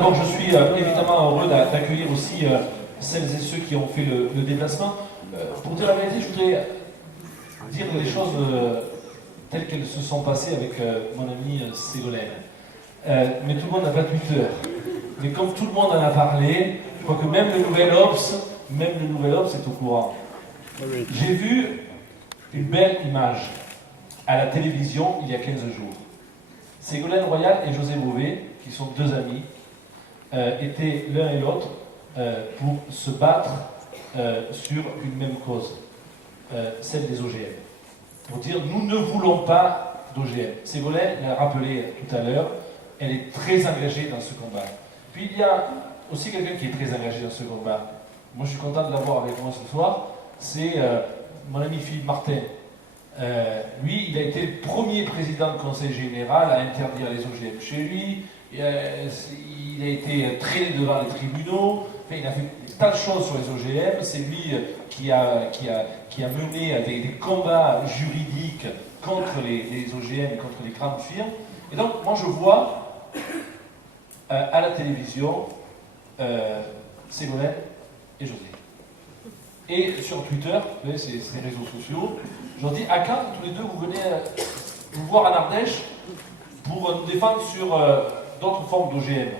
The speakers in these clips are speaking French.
d'abord, je suis évidemment heureux d'accueillir aussi celles et ceux qui ont fait le déplacement. Pour dire la vérité, je voudrais dire les choses telles qu'elles se sont passées avec mon ami Ségolène. Mais tout le monde n'a pas Twitter. Mais comme tout le monde en a parlé, je crois que même le Nouvel Obs est au courant. J'ai vu une belle image à la télévision il y a 15 jours. Ségolène Royal et José Bové, qui sont deux amis, étaient l'un et l'autre pour se battre sur une même cause, celle des OGM. Pour dire, nous ne voulons pas d'OGM. Ségolène l'a rappelé tout à l'heure, elle est très engagée dans ce combat. Puis il y a aussi quelqu'un qui est très engagé dans ce combat. Moi je suis content de l'avoir avec moi ce soir, c'est mon ami Philippe Martin. Lui, il a été le premier président de conseil général à interdire les OGM chez lui. Il a été traîné devant les tribunaux. Enfin, il a fait des tas de choses sur les OGM. C'est lui qui a mené des combats juridiques contre les OGM et contre les grandes firmes. Et donc, moi, je vois à la télévision Ségolène et José. Et sur Twitter, vous savez, c'est les réseaux sociaux, je leur dis, à quand tous les deux vous venez vous voir en Ardèche pour nous défendre sur d'autres formes d'OGM.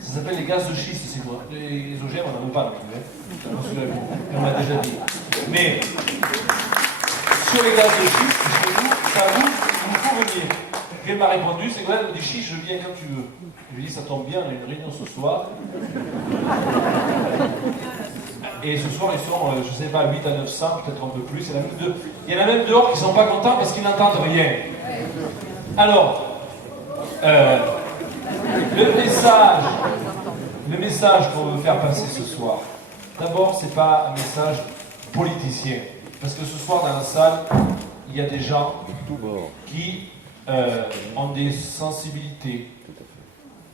Ça s'appelle les gaz de schiste, c'est quoi? Les OGM, on n'en veut pas non plus, on l'a déjà dit. Mais sur les gaz de schiste, chez nous, ça vous faut venir. Elle m'a répondu, c'est quoi? Elle me dit, chiche, je viens quand tu veux. Je lui ai dit, ça tombe bien, on a une réunion ce soir. Et ce soir, ils sont, je ne sais pas, 8 à 900, peut-être un peu plus. Il y en a même dehors qui ne sont pas contents parce qu'ils n'entendent rien. Alors, le message qu'on veut faire passer ce soir, d'abord, ce n'est pas un message politicien. Parce que ce soir, dans la salle, il y a des gens qui ont des sensibilités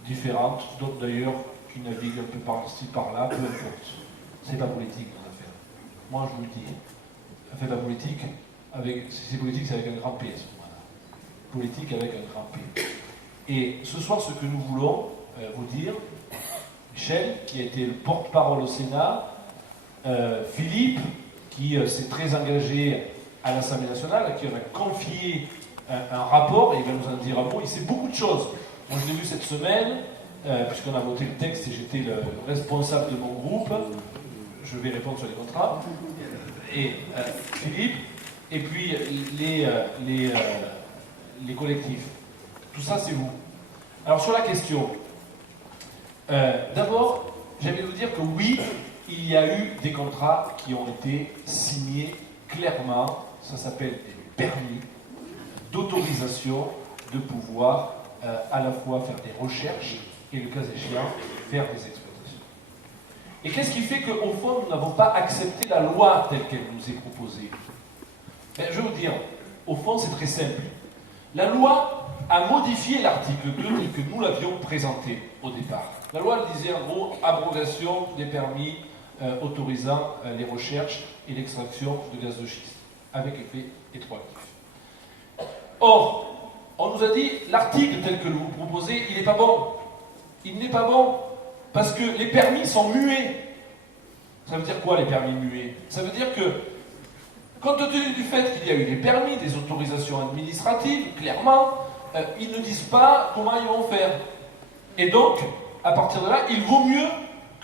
différentes, d'autres d'ailleurs qui naviguent un peu par-ci, par-là, peu importe. C'est pas politique nos affaires. Moi je vous le dis. On fait pas politique si c'est politique, c'est avec un grand P à ce moment-là. Politique avec un grand P. Et ce soir, ce que nous voulons vous dire, Michel, qui a été le porte-parole au Sénat, Philippe, qui s'est très engagé à l'Assemblée nationale, qui en a confié un rapport, et il va nous en dire un mot. Il sait beaucoup de choses. Moi je l'ai vu cette semaine, puisqu'on a voté le texte et j'étais le responsable de mon groupe. Je vais répondre sur les contrats, et Philippe, et puis les collectifs. Tout ça, c'est vous. Alors, sur la question, d'abord, j'aimerais vous dire que oui, il y a eu des contrats qui ont été signés clairement, ça s'appelle des permis d'autorisation de pouvoir à la fois faire des recherches et, le cas échéant, faire des exploitations. Et qu'est-ce qui fait qu'au fond, nous n'avons pas accepté la loi telle qu'elle nous est proposée? Je vais vous dire, au fond, c'est très simple. La loi a modifié l'article 2 tel que nous l'avions présenté au départ. La loi elle disait en gros abrogation des permis autorisant les recherches et l'extraction de gaz de schiste, avec effet rétroactif. Or, on nous a dit, l'article tel que vous proposez, il n'est pas bon. Il n'est pas bon. Parce que les permis sont muets. Ça veut dire quoi, les permis muets? Ça veut dire que, compte tenu du fait qu'il y a eu des permis, des autorisations administratives, clairement, ils ne disent pas comment ils vont faire. Et donc, à partir de là, il vaut mieux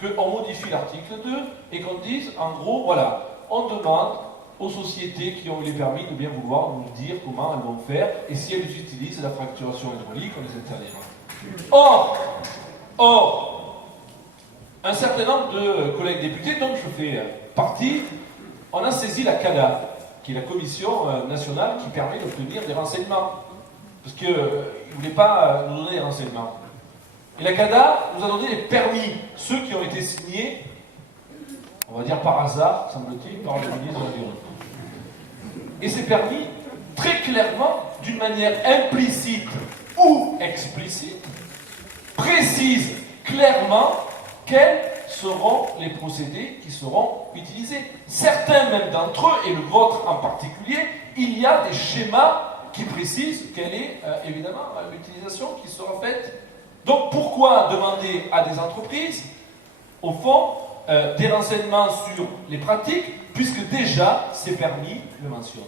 qu'on modifie l'article 2 et qu'on dise, en gros, voilà, on demande aux sociétés qui ont eu les permis de bien vouloir nous dire comment elles vont faire, et si elles utilisent la fracturation hydraulique, on les interdira. Or, un certain nombre de collègues députés, dont je fais partie, on a saisi la CADA, qui est la commission nationale qui permet d'obtenir des renseignements. Parce qu'ils ne voulaient pas nous donner des renseignements. Et la CADA nous a donné les permis, ceux qui ont été signés, on va dire par hasard, semble-t-il, par le ministre de l'Environnement. Et ces permis, très clairement, d'une manière implicite ou explicite, précisent clairement quels seront les procédés qui seront utilisés. Certains même d'entre eux, et le vôtre en particulier, il y a des schémas qui précisent quelle est évidemment l'utilisation qui sera faite Donc pourquoi demander à des entreprises, au fond, des renseignements sur les pratiques, puisque déjà ces permis le mentionnent.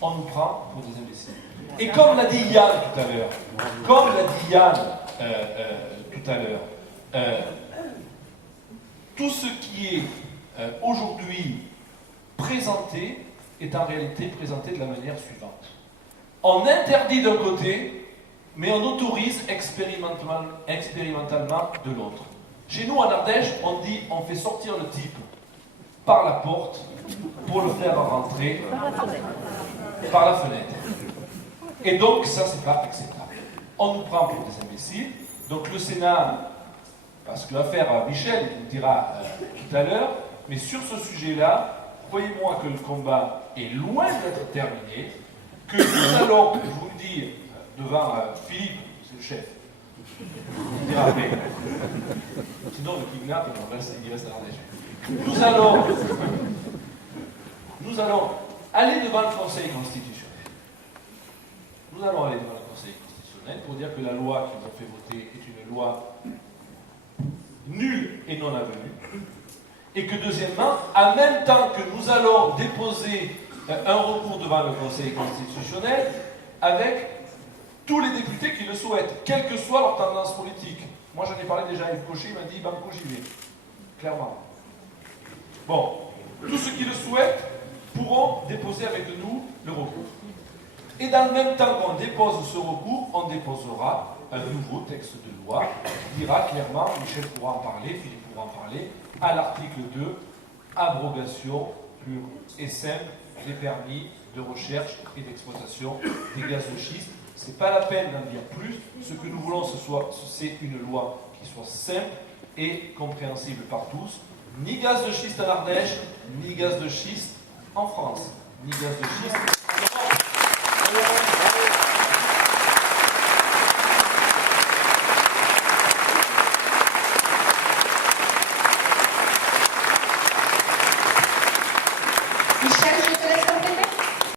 On nous prend pour des imbéciles. Et comme l'a dit Yann tout à l'heure, tout ce qui est aujourd'hui présenté est en réalité présenté de la manière suivante. On interdit d'un côté, mais on autorise expérimentalement de l'autre. Chez nous, en Ardèche, on dit on fait sortir le type par la porte pour le faire rentrer par la fenêtre. Et donc, ça, c'est pas acceptable. On nous prend pour des imbéciles. Donc, le Sénat, parce que l'affaire Michel, il nous dira tout à l'heure, mais sur ce sujet-là, croyez-moi que le combat est loin d'être terminé, que nous allons, je vous le dis, devant Philippe, c'est le chef, il dira après. Sinon, le kidnappe, il reste à l'Ardèche. Nous allons aller devant le Conseil constitutionnel. Nous allons aller devant le Conseil constitutionnel pour dire que la loi qu'ils ont fait voter est une loi nulle et non avenue. Et que deuxièmement, en même temps que nous allons déposer un recours devant le Conseil constitutionnel avec tous les députés qui le souhaitent, quelle que soit leur tendance politique. Moi j'en ai parlé déjà à Yves Cochet, il m'a dit banco j'y vais. Clairement. Bon, tous ceux qui le souhaitent pourront déposer avec nous le recours. Et dans le même temps qu'on dépose ce recours, on déposera un nouveau texte de loi qui dira clairement, Michel pourra en parler, Philippe pourra en parler, à l'article 2, abrogation pure et simple des permis de recherche et d'exploitation des gaz de schiste. Ce n'est pas la peine d'en dire plus. Ce que nous voulons, c'est une loi qui soit simple et compréhensible par tous. Ni gaz de schiste en Ardèche, ni gaz de schiste en France. Ni gaz de schiste en Europe.